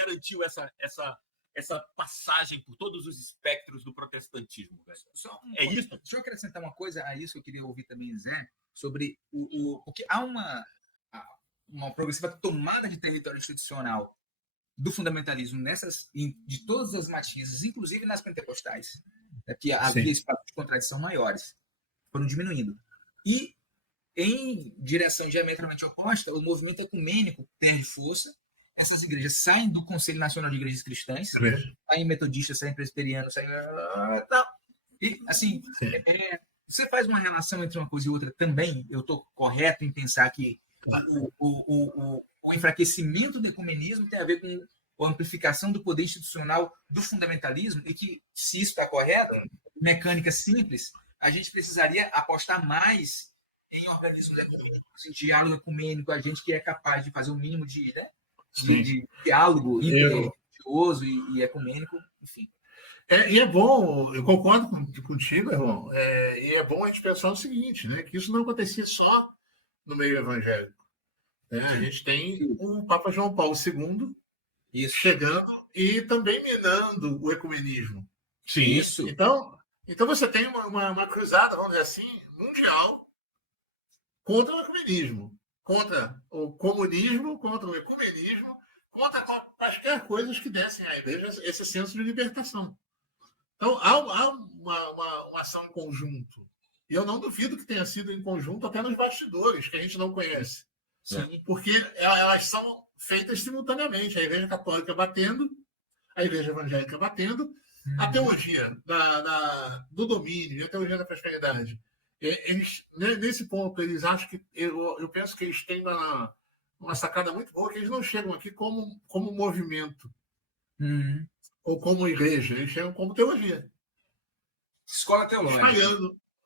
garantiu essa passagem por todos os espectros do protestantismo, velho? É isso? Deixa eu acrescentar uma coisa a isso que eu queria ouvir também, Zé, sobre porque há uma progressiva tomada de território institucional do fundamentalismo de todas as matizes, inclusive nas pentecostais, que havia espaços de contradição maiores, foram diminuindo. E, em direção diametralmente oposta, o movimento ecumênico perde força, essas igrejas saem do Conselho Nacional de Igrejas Cristãs, saem metodistas, saem presbiterianos, saem... E, assim, você faz uma relação entre uma coisa e outra também, eu estou correto em pensar que o enfraquecimento do ecumenismo tem a ver com a amplificação do poder institucional do fundamentalismo e que, se isso está correto, mecânica simples, a gente precisaria apostar mais em organismos ecumênicos, em diálogo ecumênico, a gente que é capaz de fazer o mínimo de diálogo interreligioso e ecumênico, enfim. E é bom, eu concordo contigo, irmão, e é bom a gente pensar o seguinte, né, que isso não acontecia só no meio evangélico. A gente tem o Papa João Paulo II chegando e também minando o ecumenismo. Sim. Isso. Então você tem uma cruzada, vamos dizer assim, mundial contra o ecumenismo, contra o comunismo, contra o ecumenismo, contra quaisquer coisas que dessem à igreja esse senso de libertação. Então, há uma ação em conjunto. E eu não duvido que tenha sido em conjunto até nos bastidores, que a gente não conhece. Sim. Porque elas são feitas simultaneamente. A Igreja Católica batendo, a Igreja Evangélica batendo, a teologia do domínio, a teologia da prosperidade. Eles, nesse ponto, eles acham que... Eu penso que eles têm uma sacada muito boa, que eles não chegam aqui como movimento. Ou como igreja, eles chegam como teologia. Escola teológica.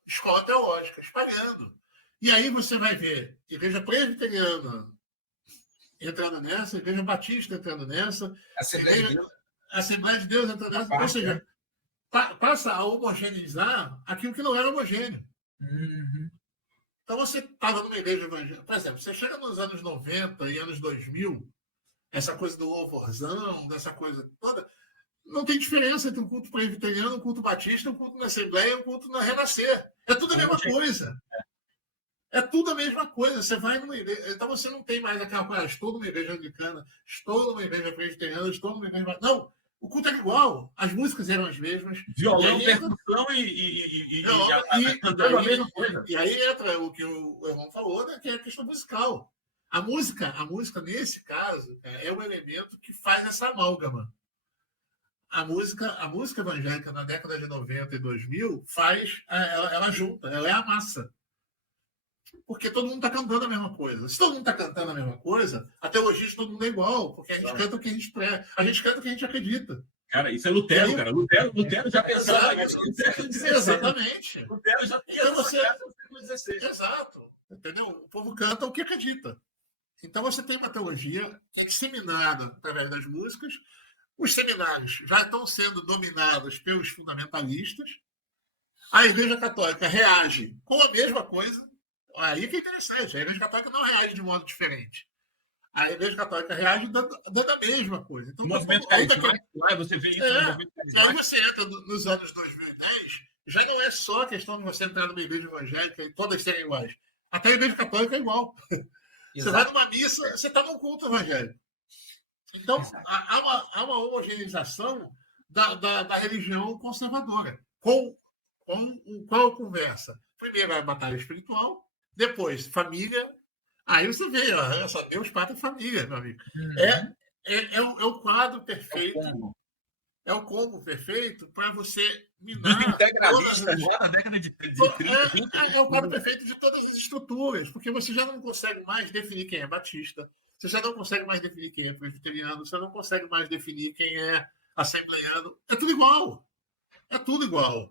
Escola teológica, espalhando. E aí você vai ver igreja presbiteriana entrando nessa, igreja batista entrando nessa, Assembleia de Deus entrando nessa. Ou seja, passa a homogeneizar aquilo que não era homogêneo. Então você estava numa igreja evangélica. Por exemplo, você chega nos anos 90 e anos 2000, essa coisa do louvorzão, dessa coisa toda... Não tem diferença entre um culto presbiteriano, um culto batista, um culto na Assembleia, um culto na Renascer. É tudo a mesma coisa. É tudo a mesma coisa. Você vai numa igreja... Então você não tem mais aquela coisa, estou numa igreja anglicana, estou numa igreja presbiteriana, estou numa igreja... Não, o culto era igual. As músicas eram as mesmas. Violão, percussão e aí entra o que o irmão falou, né, que é a questão musical. A música, nesse caso, é o elemento que faz essa amálgama. A música evangélica na década de 90 e 2000 ela junta, ela é a massa. Porque todo mundo está cantando a mesma coisa. Se todo mundo está cantando a mesma coisa, a teologia de todo mundo é igual, porque a gente canta o que a gente prega, a gente canta o que a gente acredita. Cara, isso é Lutero, aí, cara. Lutero já pensava nisso. Exatamente. Lutero já tinha no século XVI. Exato. Entendeu? O povo canta o que acredita. Então você tem uma teologia disseminada através das músicas. Os seminários já estão sendo dominados pelos fundamentalistas. A Igreja Católica reage com a mesma coisa. Aí que é interessante. A Igreja Católica não reage de modo diferente. A Igreja Católica reage dando a mesma coisa. Então, o movimento carismático, você vê isso no movimento carismático. E aí você entra nos anos 2010, já não é só a questão de você entrar numa igreja evangélica e todas serem iguais. Até a Igreja Católica é igual. Você vai numa missa, você está num culto evangélico. Então, há uma homogeneização da religião conservadora. Com qual conversa? Primeiro a batalha espiritual, depois família. Aí você vê, ó, Deus, pátria e família, meu amigo. É o quadro perfeito. É o combo perfeito para você minar. Integralista já na década de 30. É o quadro perfeito de todas as estruturas, porque você já não consegue mais definir quem é batista, você já não consegue mais definir quem é presbiteriano, você não consegue mais definir quem é assembleiano. É tudo igual. É tudo igual.